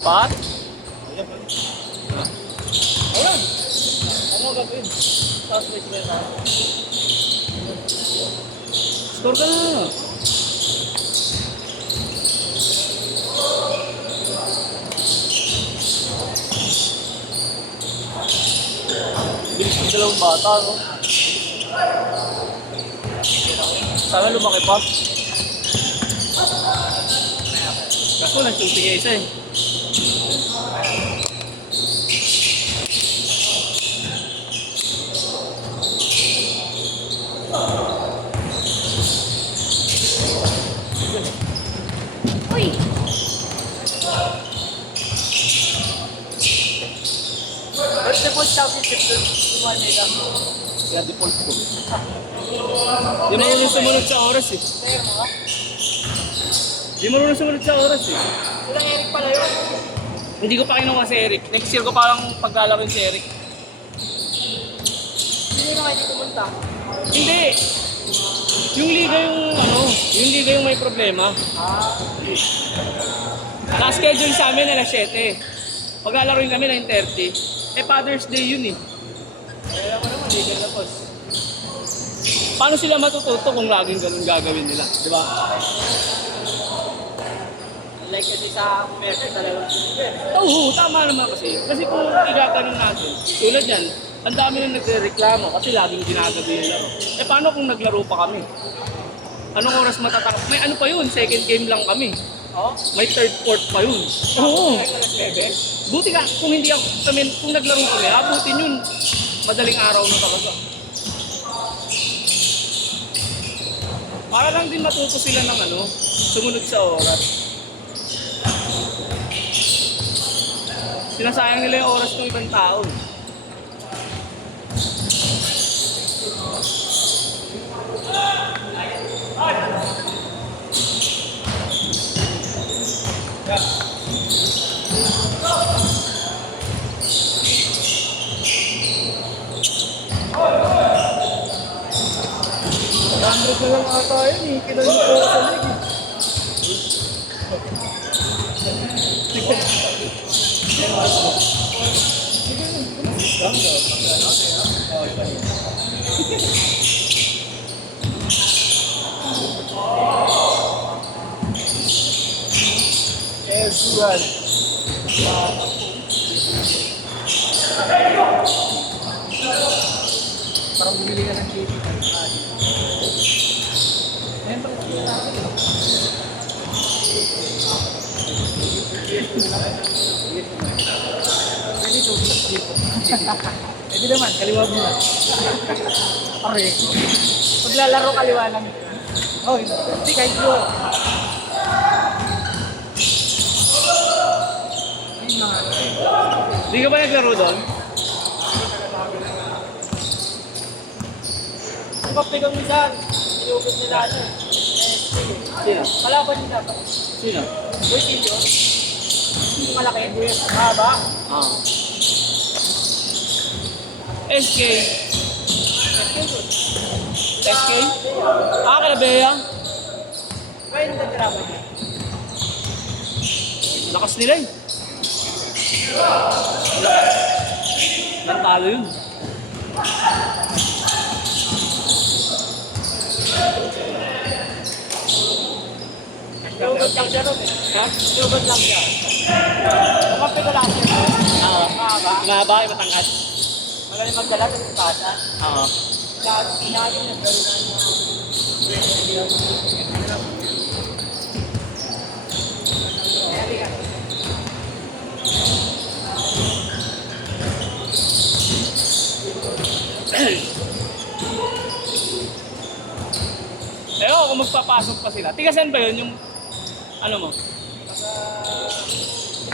Pat? Ayun! Ano ang gagawin? Tapos may sila na. Score ka na. Bilis ng dalawang bata, no? Sana lumaki pa. Kaso nagsusi nga isa eh. Uy! First of all, championship doon. Tumanay ka. Kaya default ko. Di marunong sumunod sa oras eh. Player mo ka? Di marunong sumunod sa oras eh. Silang Eric pala yun. Hindi ko pa kinuha si Eric. Next year ko parang paglalaro si Eric. Hindi na kayo dito pumunta. Hindi! Yung liga yung liga yung may problema. Naka-schedule sa amin alas 7. Paglalaroin kami 9:30. Eh Father's Day yun eh. Kaya mo naman, legal na boss. Paano sila matututo kung laging ganun gagawin nila? Di ba? Like kasi sa Mercer, talagang super. Oo, tama naman kasi. Kasi kung igaganon natin, tulad yan, ang dami nang nagre-reklamo kasi laging ginagabi yung laro. Eh paano kung naglaro pa kami? Anong oras matatakot? May ano pa yun, second game lang kami. Oo? May third, fourth pa yun. Oo. Alas 9. Buti ka, kung hindi ako, kung naglaro kami, abutin yun. Madaling araw na talaga. Para lang din matuto sila ng sumunod sa oras. Sinasayang nila yung oras ng ibang tao. Android na lang ata yun eh. Kinal mo po sa leg eh. Everyone. Parang bumili ka ng TV. Pwede naman, kaliwa mo na. Okay. Paglalaro kaliwa lang. Oh, hindi kahit yun. Hindi ka ba naglaro doon? Ang kapigang minsan, inugot nila ano. Sino? Kalaban nila ba? Sino? Boy, sino? Yung malaki, mahaba. Ah. SK. SK? Ah, Calabea? Kaya yung nagkaraban niya. Lakas nila eh. Nantalo yun. Inugot lang siya ron eh. Ha? Inugot lang siya. Ang kapigang lang siya. Mahaba. Mahaba yung matangkat. Magaling magdala sa pasa. Oo. Inaayos na gawin na Ewan kung magpapasok pa sila. Tigasan ba yun yung ano mo?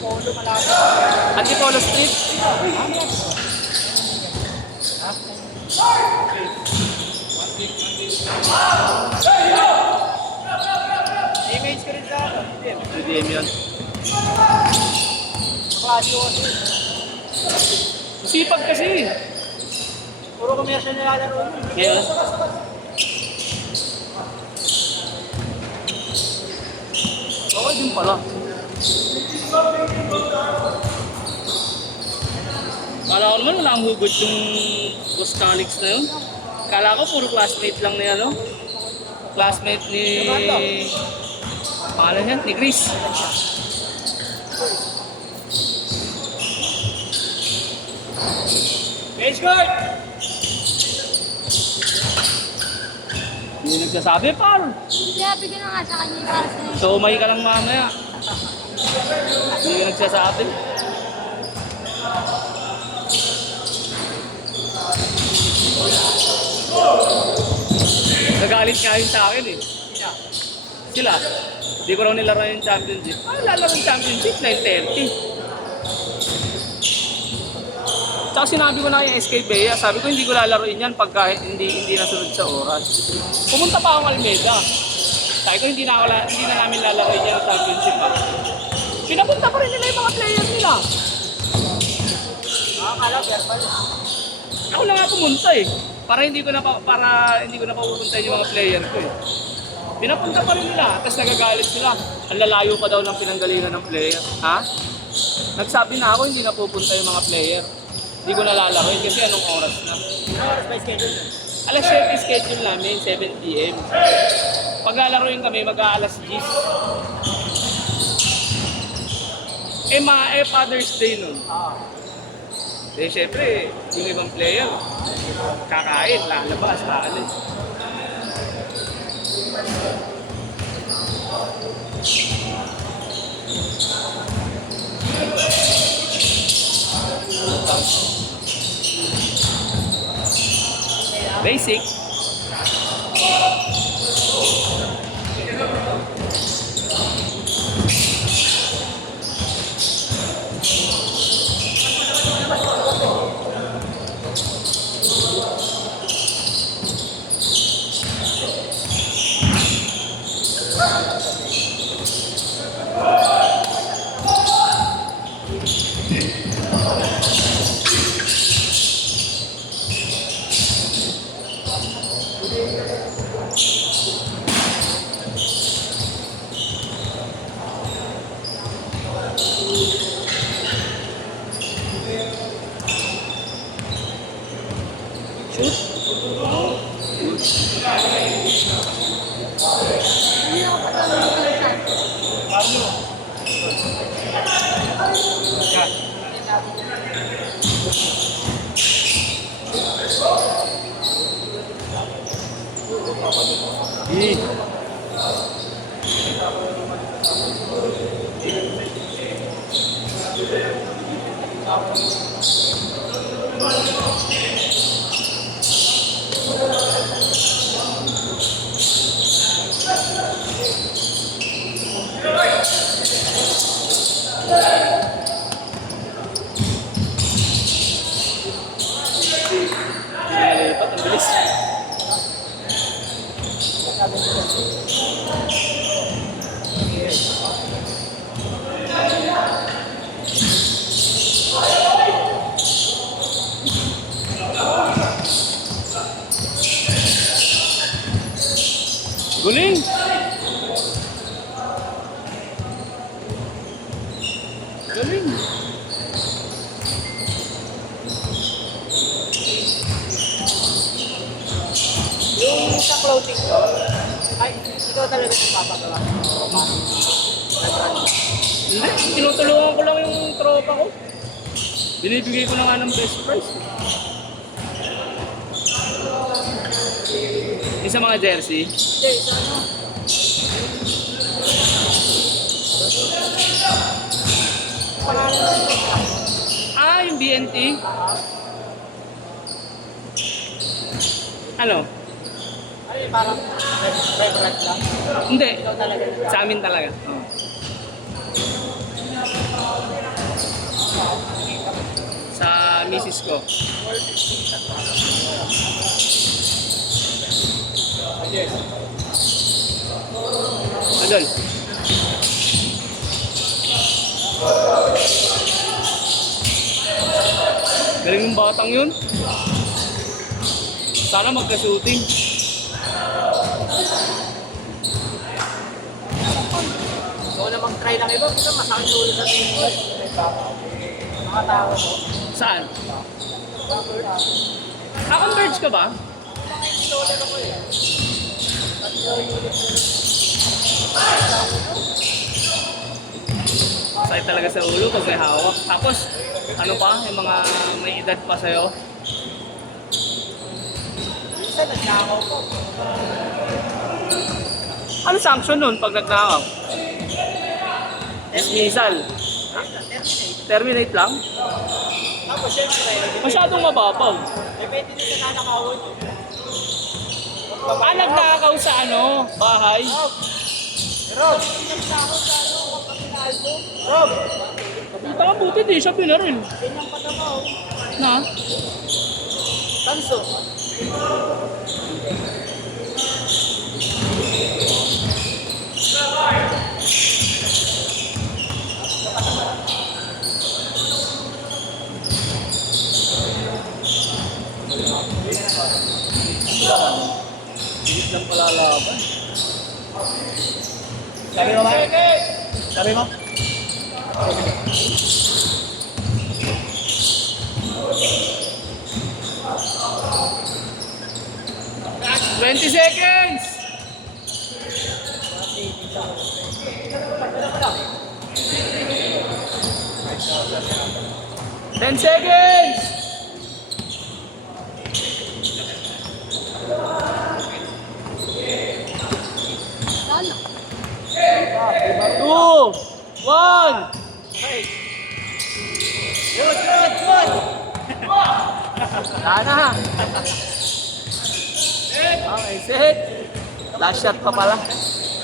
Polo malaki. Antipolo Street? Image ko rin sa BDM yun. klase ko kasi. Sipag kasi. Puro commercial nilalaro nun. Ngayon? Okay din pala. Kala ko naman wala ang hugot yung Boss Calix na yun. Kala ko puro classmate lang ni ano. Classmate ni... Pangalan niya? Ni Chris. Bench guard! Hindi nagsasabi, par. Kaya bigyan na nga sa kanya yung para sa'yo. So, may ka lang mamaya. Hindi ka nagsasabi. Nagalit nga yun sa akin eh. Sila. Hindi ko raw nilaro yung championship. Ah, lalaro yung championship, 9:30. Tsaka sinabi ko na kay SK Bea, sabi ko hindi ko lalaroin yan pagka hindi nasunod sa oras. Pumunta pa akong Almeida. Sabi ko hindi na namin lalaroin yan ang championship. Pinapunta pa rin nila yung mga player nila. Nakakala, verbal. Ako na nga pumunta eh. Para hindi ko na papupuntahin yung mga player ko eh. Pinapunta pa rin nila, tapos nagagalit sila. Ang lalayo pa daw ng pinanggalingan ng player. Ha? Nagsabi na ako hindi na pupunta yung mga player. Hindi ko nalalaroin kasi anong oras na. Anong oras ba yung schedule? Alas 7 schedule namin, 7 p.m. Pag lalaroin kami, mag-aalas 10. Father's Day nun. Eh, syempre, yung ibang player, kakain, lalabas, aalis. Basic. Hindi ako patulong sa Nalipat, ang bilis. Guling! Galing! Yung sa clothing ko, ay, ikaw talaga yung papagawa. Hindi, tinutulungan ko lang yung tropa ko. Binibigay ko na nga ng best price. Yung sa mga jersey, Hindi, sa ano? yung BNT. Ano? Ay, parang favorite lang. Hindi, Ikaw talaga. sa amin talaga. Oh. Sa misis ko. Adol. Galing ng batang yun. Sana magka-shooting. Ikaw na mag-try ng iba, pero masakit ulo sa tingin ko. Mga tao ko. Saan? Converge ka ba? Sakit talaga sa ulo pag may hawak. Tapos, ano pa, yung mga may edad pa sa'yo. Minsan, nagnakaw ko. Ano sanction nun pag nagnakaw? Dismissal. Terminate lang? Tapos, syempre, Masyadong mababaw. depende din sa nanakawan nyo. Nagnakaw sa ano, bahay. Rob! Nagnakaw sa ano, kapital mo. Rob! Kita ka buti, di siya pinaril. Ganyang patabaw. Na? Tanso. Bilis lang pala laban. Sabi mo ba? Sabi mo? 20 seconds! Ten seconds! Lalo. 2, 1! Good, good, good! Sana! Okay, set! Last shot pa pala.